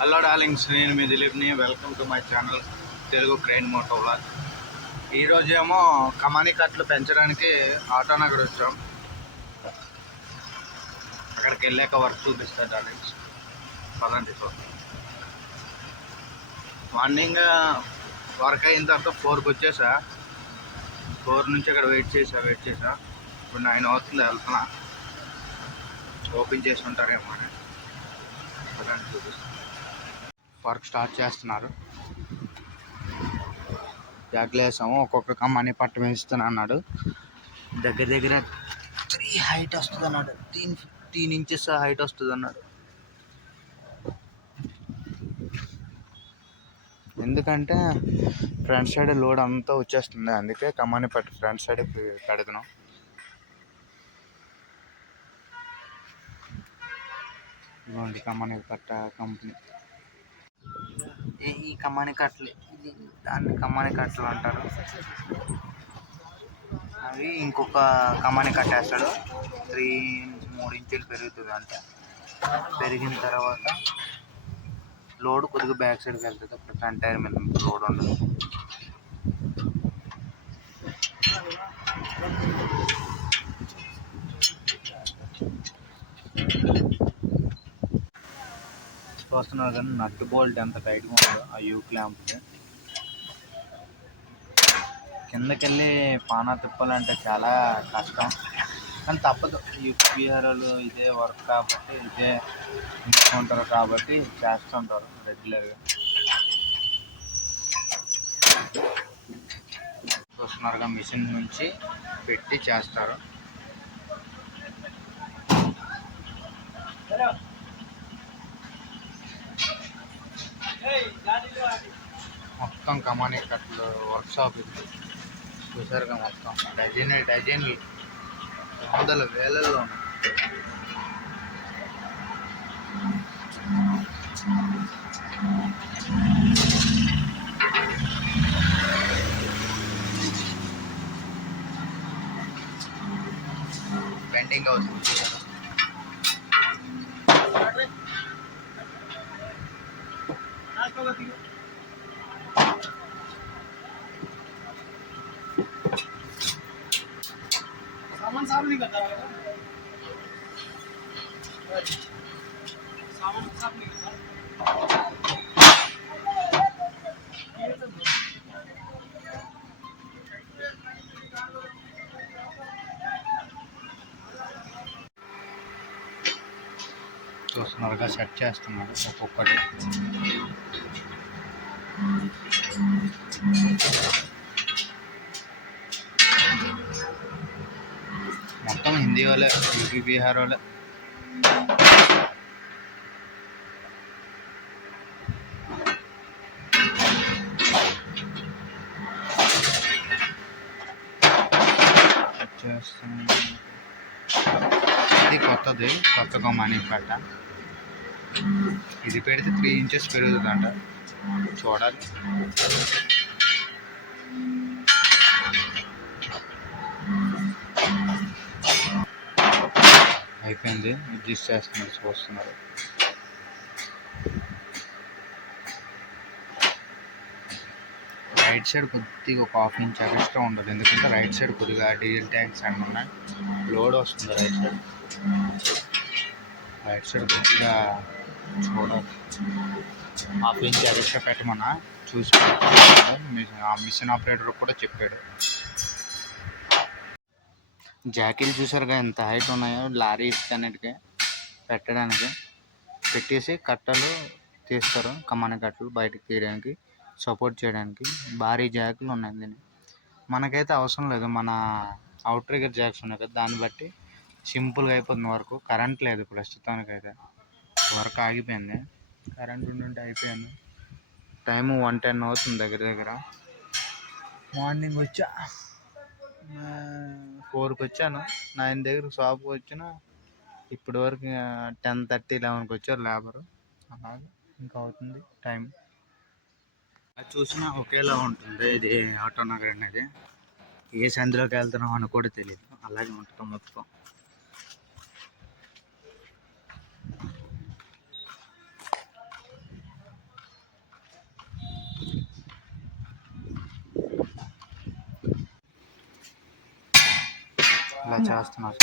Hello darlings, నేను మీ దిలీప్ని. Welcome to my channel Telugu crane moto vlog. ఈరోజు ఏమో కమానీ కట్లు పెంచడానికి ఆటోనగర్ వచ్చాం. అక్కడికి వెళ్ళాక వర్క్ చూపిస్తాను డార్లింగ్స్. పదండి. మార్నింగ్ వర్క్ అయిన తర్వాత 4కి వచ్చేసా. 4 నుంచి అక్కడ వెయిట్ చేసా. ఇప్పుడు 9 అవుతుంది, వెళ్తున్నా. ఓపెన్ చేసి ఉంటారేమో అని. పదండి చూపిస్తాను. వర్క్ స్టార్ట్ చేస్తున్నారు. జాగ్లు వేసాము. ఒక్కొక్క కమ్మాని పట్టు పెంచుతాను అన్నాడు. దగ్గర 3 హైట్ వస్తుంది అన్నాడు. 15 ఇంచెస్ హైట్ వస్తుంది అన్నాడు. ఎందుకంటే ఫ్రంట్ సైడ్ లోడ్ అంతా వచ్చేస్తుంది, అందుకే కమ్మాని పట్టు ఫ్రంట్ సైడ్ పెడుతున్నాం. ఇదిగోండి కమ్మాని పట్ట కంపెనీ. ఈ కమ్మాని కట్టలు, దాన్ని కమ్మాని కట్టలు అంటారు. అవి ఇంకొక కమ్మాని కట్టేస్తాడు. 3 ఇంచులు పెరుగుతుంది అంట. పెరిగిన తర్వాత లోడ్ కొద్దిగా బ్యాక్ సైడ్కి వెళ్తుంది. అప్పుడు ఫ్రంట్ టైర్ మీద లోడ్ ఉండదు. చూస్తున్నారు కానీ నట్ బోల్ట్ ఎంత టైట్గా ఉందో ఆ యూ క్లాంప్కి. కిందకెళ్ళి పానా తిప్పాలంటే చాలా కష్టం, కానీ తప్పదు. యూపీఆర్లు ఇదే వర్క్ కాబట్టి, ఇదే తీసుకుంటారు కాబట్టి చేస్తుంటారు రెగ్యులర్గా. చూస్తున్నారుగా, మిషన్ నుంచి పెట్టి చేస్తారు. మొత్తం కమానీ కట్లు వర్క్షాప్ ఇది. చూసారుగా, మొత్తం డజన్లు వందల వేలల్లో ఉన్నాయి. బెండింగ్ అవుతుంది. सामान साफ नहीं करता है, सामान साफ नहीं करता। చూస్తున్నారుగా, సెట్ చేస్తున్నారు ఒక్కొక్కటి. మొత్తం హిందీ వాళ్ళే, యూపీ బీహార్ వాళ్ళే. ఇది కొత్త కమానీ పట్ట. ఇది పెడితే 3 ఇంచెస్ పెరుగుతుందంట. చూడాలి. అయిపోయింది, అడ్జస్ట్ చేస్తున్నారు, చూస్తున్నారు. రైట్ సైడ్ కొద్దిగా ఒక 1/2 ఇంచ్ ఎక్స్ట్రా ఉండదు, ఎందుకంటే రైట్ సైడ్ కొద్దిగా డీజిల్ ట్యాంక్స్ అన్నీ ఉన్నాయి. లోడ్ వస్తుంది రైట్ సైడ్ కొద్దిగా చూడాలి. 1/2 ఇంచ్ ఎక్స్ట్రా పెట్టమన్నా చూసి ఆ మిషన్ ఆపరేటర్ కూడా చెప్పాడు. జాకీలు చూసారుగా ఎంత హైట్ ఉన్నాయో. లారీ అన్నిటికీ పెట్టడానికి పెట్టేసి కట్టలు తీస్తారు. కమానీ కట్టలు బయటకు తీయడానికి, సపోర్ట్ చేయడానికి భారీ జాకులు ఉన్నాయి. దీన్ని మనకైతే అవసరం లేదు, మన అవుట్ రిగర్ జాక్స్ ఉన్నాయి కదా, దాన్ని బట్టి సింపుల్గా అయిపోతుంది వర్క్. కరెంట్ లేదు ప్రస్తుతానికైతే, వర్క్ ఆగిపోయింది. కరెంట్ ఉంటే అయిపోయింది. టైము 1:10 అవుతుంది దగ్గర. మార్నింగ్ వచ్చా, 4కి వచ్చాను. 9 దగ్గర షాప్కి వచ్చిన. ఇప్పటి వరకు 10:30, 11కి వచ్చారు లేబరు. అలాగే ఇంకా అవుతుంది టైం. అది చూసినా ఒకేలా ఉంటుంది. ఇది ఆటోనగర్ అనేది ఏ సందులోకి వెళ్తున్నాం అని కూడా తెలియదు, అలాగే ఉంటుంది మొత్తం. ఇలా చేస్తున్నారు.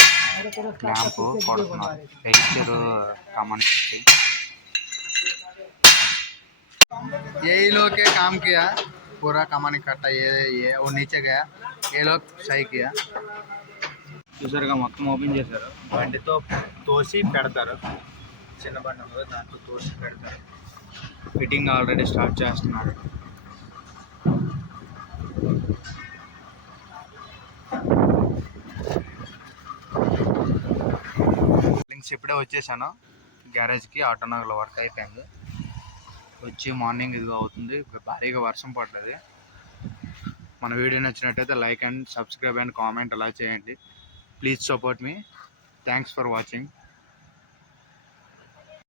ల్యాంప్ కొడుతున్నారు. పెంచరు కమానికి. ये लोग के काम किया पूरा कमानी कट्टा ये वो नीचे गया ये लोग सही किया చూసారుగా మొత్తం ఓపెన్ చేశారు. బండితో తోసి పెడతారు. చిన్న బండి ఉంది దాంతో తోసి పెడతారు. ఫిట్టింగ్ ఆల్రెడీ స్టార్ట్ చేస్తున్నారు. లింక్స్ ఇప్పుడే వచ్చేసాను గ్యారేజ్కి. ఆటోనగర్లో వర్క్ అయిపోయింది. వచ్చి మార్నింగ్ ఇదిగా అవుతుంది. భారీగా వర్షం పడ్డది. మన వీడియో నచ్చినట్టయితే like and subscribe and comment అలా చేయండి. Please support me. Thanks for watching.